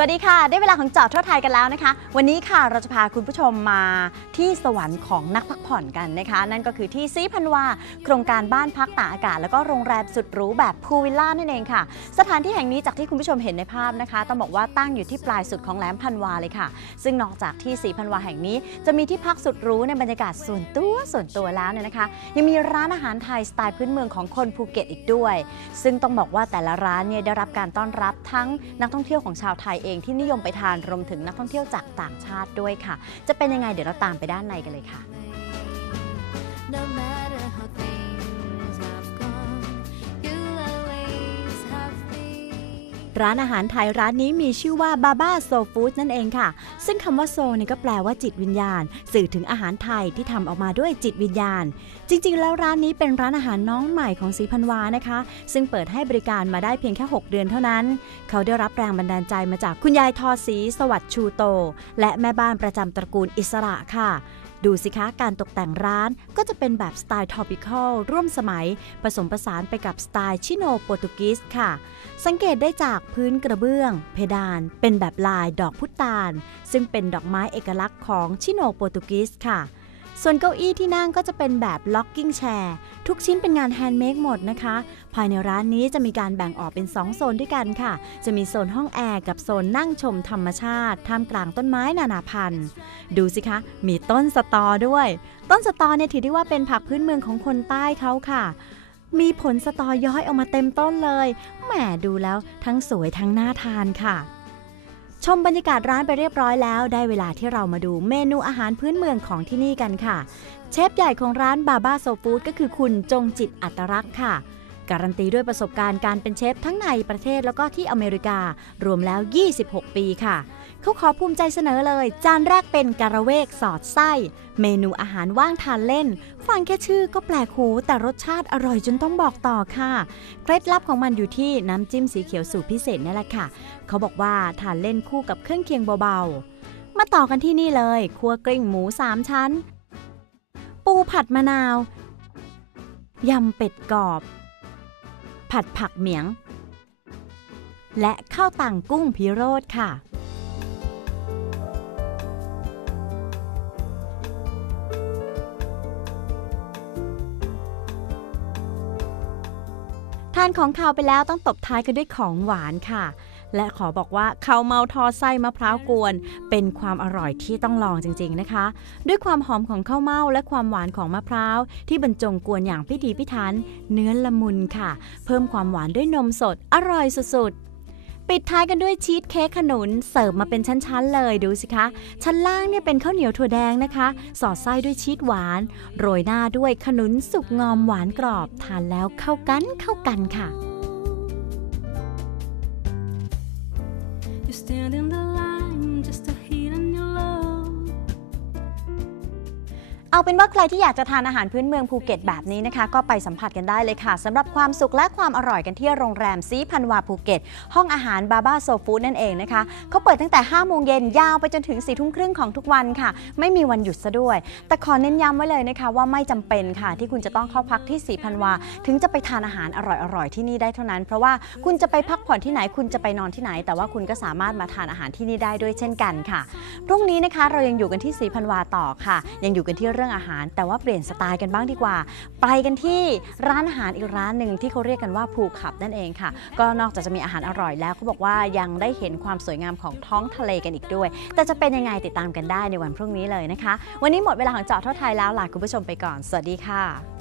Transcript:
สวัสดีค่ะ ได้เวลาของเจอดทั่วไทยกันแล้วนะคะ วันนี้ค่ะเราจะพาคุณผู้ชมมาที่สวรรค์ของนักพักผ่อนกันนะคะ นั่นก็คือที่ซีพันวา โครงการบ้านพักตากอากาศ แล้วก็โรงแรมสุดหรูแบบพูลวิลล่านั่นเองค่ะ สถานที่แห่งนี้จากที่คุณผู้ชมเห็นในภาพนะคะ ต้องบอกว่าตั้งอยู่ที่ปลายสุดของแหลมพันวาเลยค่ะ ซึ่งนอกจากที่สีพันวาแห่งนี้ จะมีที่พักสุดหรูในบรรยากาศส่วนตัวส่วนตัวแล้วเนี่ยนะคะ ยังมีร้านอาหารไทยสไตล์พื้นเมืองของคนภูเก็ตอีกด้วย ซึ่งต้องบอกว่าแต่ละร้านเนี่ยได้รับการต้อนรับทั้งนักท่องเที่ยวของชาวไทยเองที่นิยมไปทานรวมถึงนักท่องเที่ยวจากต่างชาติด้วยค่ะ จะเป็นยังไงเดี๋ยวเราตามไปด้านในกันเลยค่ะ ร้านอาหารไทยร้านนี้มีชื่อว่าบาบ้าโซฟู้ดนั่นเองค่ะ ซึ่งคำว่าโซนี่ก็แปลว่าจิตวิญญาณ สื่อถึงอาหารไทยที่ทำออกมาด้วยจิตวิญญาณ จริง ๆ แล้วร้านนี้เป็นร้านอาหารน้องใหม่ของสีพันวานะคะ ซึ่งเปิดให้บริการมาได้เพียงแค่ 6 เดือนเท่านั้น เขาได้รับแรงบันดาลใจมาจากคุณยายทอสีสวัสดิ์ชูโต และแม่บ้านประจำตระกูลอิสระค่ะดูสิคะการตกแต่งร้านก็จะเป็นแบบสไตล์ทอปิคอลร่วมสมัย ผสมผสานไปกับสไตล์ชิโนโปรตุกีสค่ะ สังเกตได้จากพื้นกระเบื้อง เพดาน เป็นแบบลายดอกพุตาน ซึ่งเป็นดอกไม้เอกลักษณ์ของชิโนโปรตุกีสค่ะ ส่วนเก้าอี้ที่นั่งก็จะเป็นแบบล็อกกิ้งแชร์ทุกชิ้นเป็นงานแฮนด์เมดหมดนะคะ ภายในร้านนี้จะมีการแบ่งออกเป็น 2 โซนด้วยกันค่ะ จะมีโซนห้องแอร์กับโซนนั่งชมธรรมชาติ ท่ามกลางต้นไม้นานาพันธุ์ ดูสิคะ มีต้นสตอด้วย ต้นสตอเนี่ยถือได้ว่าเป็นผักพื้นเมืองของคนใต้เขาค่ะมีผลสตอย้อยออกมาเต็มต้นเลย แหมดูแล้วทั้งสวยทั้งน่าทานค่ะ ชมบรรยากาศร้านไปเรียบร้อยแล้ว ได้เวลาที่เรามาดูเมนูอาหารพื้นเมืองของที่นี่กันค่ะ เชฟใหญ่ของร้านบาบ้าโซฟู้ดก็คือคุณจงจิตอัตรักษ์ค่ะ การันตีด้วยประสบการณ์การเป็นเชฟทั้งในประเทศแล้วก็ที่อเมริกา รวมแล้ว 26 ปีค่ะ เขาขอภูมิใจเสนอเลย จานแรกเป็นการะเวกสอดไส้ เมนูอาหารว่างทานเล่น ฟังแค่ชื่อก็แปลกหู แต่รสชาติอร่อยจนต้องบอกต่อค่ะ เคล็ดลับของมันอยู่ที่น้ำจิ้มสีเขียวสูตรพิเศษนี่แหละค่ะ เขาบอกว่าทานเล่นคู่กับเครื่องเคียงเบาๆ มาต่อกันที่นี่เลยครัวกลิ้งหมู 3 ชั้น ปูผัดมะนาว ยำเป็ดกรอบ ผัดผักเหมียง และข้าวตังกุ้งพิโรธค่ะ ทานของคาวไปแล้วต้องตบท้ายกันด้วยของหวานค่ะ และขอบอกว่าข้าวเมาทอไส้มะพร้าวกวน เป็นความอร่อยที่ต้องลองจริงๆนะคะ ด้วยความหอมของข้าวเมาและความหวานของมะพร้าวที่บรรจงกวนอย่างพิถีพิถัน เนื้อละมุนค่ะ เพิ่มความหวานด้วยนมสดอร่อยสุดๆปิดท้ายกันด้วยชีสเค้กขนุนเสิร์ฟมาเป็นชั้นๆเลยดูสิคะ ชั้นล่างเนี่ยเป็นข้าวเหนียวถั่วแดงนะคะ สอดไส้ด้วยชีสหวาน โรยหน้าด้วยขนุนสุกงอมหวานกรอบ ทานแล้วเข้ากันเข้ากันค่ะ You stand in the line เอาเป็นว่าใครที่อยากจะทานอาหารพื้นเมืองภูเก็ตแบบนี้นะคะ ก็ไปสัมผัสกันได้เลยค่ะสำหรับความสุขและความอร่อยกันที่โรงแรมซีพันวาภูเก็ต ห้องอาหารบาบ้าโซฟู้ดนั่นเองนะคะเขาเปิดตั้งแต่ 5 โมงเย็นยาวไปจนถึง 4 ทุ่มครึ่งของทุกวันค่ะ ไม่มีวันหยุดซะด้วย แต่ขอเน้นย้ำไว้เลยนะคะ ว่าไม่จำเป็นค่ะ ที่คุณจะต้องเข้าพักที่สีพันวา ถึงจะไปทานอาหารอร่อยๆที่นี่ได้เท่านั้น เพราะว่าคุณจะไปพักผ่อนที่ไหนคุณจะไปนอนที่ไหน แต่ว่าคุณก็สามารถมาทานอาหารที่นี่ได้ด้วยเช่นกันค่ะพรุ่งนี้นะคะเรายังอยู่กันที่สีพันวาต่อค่ะ ยังอยู่กันที่รื่องอาหาร แต่ว่าเปลี่ยนสไตล์กันบ้างดีกว่า ไปกันที่ร้านอาหารอีกร้านหนึ่งที่เขาเรียกกันว่าภูขับนั่นเองค่ะ ก็นอกจากจะมีอาหารอร่อยแล้วเขาบอกว่ายังได้เห็นความสวยงามของท้องทะเลกันอีกด้วย แต่จะเป็นยังไงติดตามกันได้ในวันพรุ่งนี้เลยนะคะ วันนี้หมดเวลาของเจาะทั่วไทยแล้วลาคุณผู้ชมไปก่อน สวัสดีค่ะ